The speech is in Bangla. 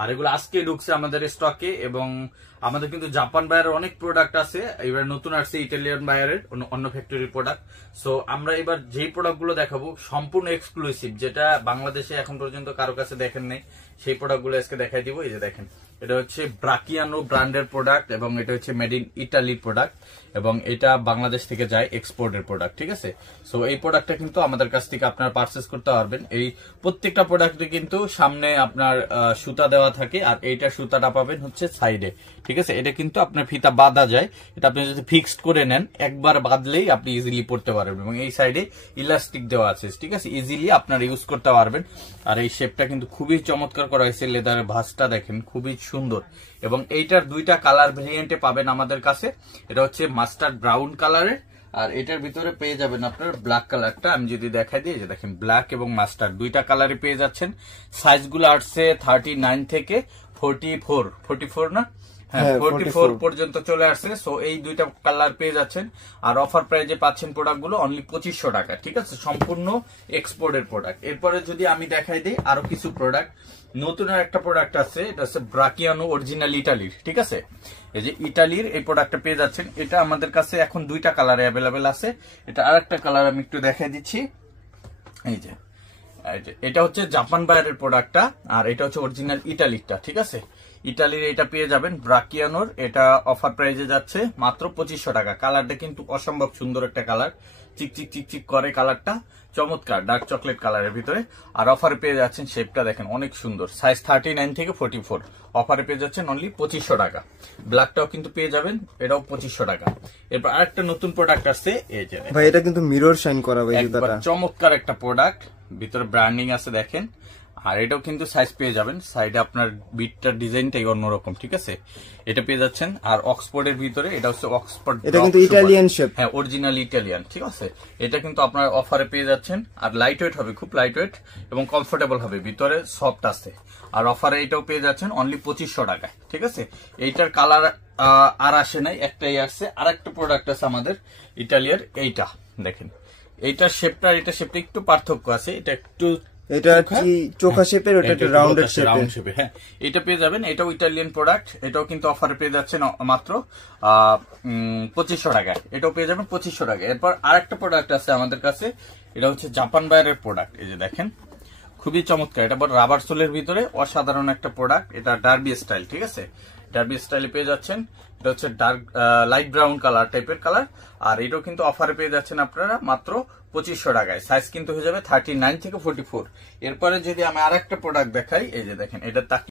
আর এগুলো আজকে ঢুকছে আমাদের স্টকে, এবং আমাদের কিন্তু জাপান বায়ারের অনেক প্রোডাক্ট আছে, এবার নতুন আসছে ইটালিয়ান বায়ারের অন্য ফ্যাক্টরির প্রোডাক্ট। সো আমরা এবার যেই প্রোডাক্ট গুলো দেখাবো সম্পূর্ণ এক্সক্লুসিভ, যেটা বাংলাদেশে এখন পর্যন্ত কারো কাছে দেখেন নাই, সেই প্রোডাক্ট গুলো আজকে দেখাই দিব। এই যে দেখেন, এটা হচ্ছে ব্রাকিয়ানো ব্র্যান্ডের প্রোডাক্ট, এবং এটা হচ্ছে মেড ইন ইটালির প্রোডাক্ট, এবং এটা বাংলাদেশ থেকে যায় এক্সপোর্টের প্রোডাক্ট। ঠিক আছে, সো এই প্রোডাক্টটা কিন্তু আমাদের কাছ থেকে আপনারা পারচেস করতে পারবেন। এই প্রত্যেকটা প্রোডাক্টে কিন্তু সামনে আপনার সুতা দেওয়া থাকে, আর এইটা সুতাটা পাবেন হচ্ছে সাইডে। ঠিক আছে, এটা কিন্তু আপনার ফিতা বাঁধা যায়, এটা আপনি যদি ফিক্সড করে নেন একবার বাঁধলেই আপনি ইজিলি পড়তে পারবেন, এবং এই সাইডে ইলাস্টিক দেওয়া আছে। ঠিক আছে, ইজিলি আপনারা ইউজ করতে পারবেন। আর এই শেপটা কিন্তু খুবই চমৎকার করা হয়েছে, লেদারের ভাঁজটা দেখেন খুবই সুন্দর, এবং এইটার দুইটা কালার ভেরিয়েন্টে পাবেন আমাদের কাছে। এটা হচ্ছে মাস্টার্ড ব্রাউন কালারের, আর এটার ভিতরে পেয়ে যাবেন আপনার ব্ল্যাক কালারটা। আমি যদি দেখাই দিই, যে দেখেন ব্ল্যাক এবং মাস্টার্ড দুইটা কালারে পেয়ে যাচ্ছেন। সাইজগুলো আসছে 39 থেকে 44 না, হ্যাঁ 44 পর্যন্ত চলে আসছে। সো এই দুইটা কালার পেয়ে যাচ্ছেন, আর অফার প্রাইজে পাচ্ছেন প্রোডাক্ট গুলো অনলি 2500 টাকা। ঠিক আছে, সম্পূর্ণ এক্সপোর্টের প্রোডাক্ট। এরপরে যদি আমি দেখাই দিই আরো কিছু প্রোডাক্ট, নতুন একটা প্রোডাক্ট আছে, এটা হচ্ছে ব্রাকিয়ানো অরিজিনাল ইটালির। ঠিক আছে, এই যে ইটালির এই প্রোডাক্টটা পেয়ে যাচ্ছেন। এটা আমাদের কাছে এখন দুইটা কালারে অ্যাভেলেবেল আছে। এটা আরেকটা কালার আমি একটু দেখাই দিচ্ছি। এই যে এটা হচ্ছে জাপান বায়ারের প্রোডাক্টটা, আর এটা হচ্ছে অরিজিনাল ইটালিরটা। ঠিক আছে, ইটালির এটা পেয়ে যাবেন ব্রাকিয়ানোর, এটা অফার প্রাইজে যাচ্ছে মাত্র 2500 টাকা। কালারটা কিন্তু অসম্ভব সুন্দর একটা কালার, চিকচিক চিকচিক করে কালারটা, চমৎকার ডার্ক চকলেট কালারের ভিতরে। আর অফারে পেয়ে যাচ্ছেন, শেপটা দেখেন অনেক সুন্দর, সাইজ 39 থেকে 44, অফারে পেয়ে যাচ্ছেন অনলি 2500 টাকা। ব্ল্যাকটাও কিন্তু পেয়ে যাবেন, এটাও 2500 টাকা। এরপর আরেকটা নতুন প্রোডাক্ট আসছে, এই যে ভাই এটা কিন্তু মিরর শাইন করা ভাই, চমৎকার একটা প্রোডাক্ট, ভিতরে ব্র্যান্ডিং আছে দেখেন। আর এটাও কিন্তু সাইজ পেয়ে যাবেন, সাইডে আপনার বিটটার ডিজাইনটাই অন্যরকম। ঠিক আছে, এটা পেয়ে যাচ্ছেন। আর অক্সফোর্ডের ভিতরে, এটা হচ্ছে অক্সফোর্ড, এটা কিন্তু ইটালিয়ান শেপ, হ্যাঁ অরিজিনাল ইটালিয়ান। ঠিক আছে, এটা কিন্তু আপনার অফারে পেয়ে যাচ্ছেন, আর লাইট ওয়েট হবে, খুব লাইট ওয়েট এবং কমফোর্টেবল হবে, ভিতরে সফট আছে। আর অফারে এটাও পেয়ে যাচ্ছেন অনলি 2500 টাকায়। ঠিক আছে, এইটার কালার আর আসে নাই, একটাই আসছে। আর একটা প্রোডাক্ট আছে আমাদের ইটালিয়ার, এইটা দেখেন, এইটার শেপটা এটা শেপটা একটু পার্থক্য আছে, এটা একটু এটা কি চোখা শেপের, ওটা একটু রাউন্ডেড শেপের। হ্যাঁ, এটা পেয়ে যাবেন, এটাও ইটালিয়ান প্রোডাক্ট, এটাও কিন্তু অফারে পেয়ে যাচ্ছেন মাত্র 2500 টাকায়। এটাও পেয়ে যাবেন 2500 টাকায়। এরপর আরেকটা প্রোডাক্ট আছে আমাদের কাছে, এটা হচ্ছে জাপান বায়ারের প্রোডাক্ট। এই যে দেখেন খুবই চমৎকার, এটা রাবার সোলের ভিতরে অসাধারণ একটা প্রোডাক্ট, এটা ডার্বি স্টাইল। ঠিক আছে, ডার্বি স্টাইলে পেয়ে যাচ্ছেন। এটা হচ্ছে ডার্ক লাইট ব্রাউন কালার টাইপের কালার, আর এটাও কিন্তু অফারে পেয়ে যাচ্ছেন আপনারা মাত্র 2500 টাকায়। সাইজ কিন্তু হয়ে যাবে 39 থেকে 44। এরপরে যদি আমি আরেকটা প্রোডাক্ট দেখাই, এই যে দেখেন, এটা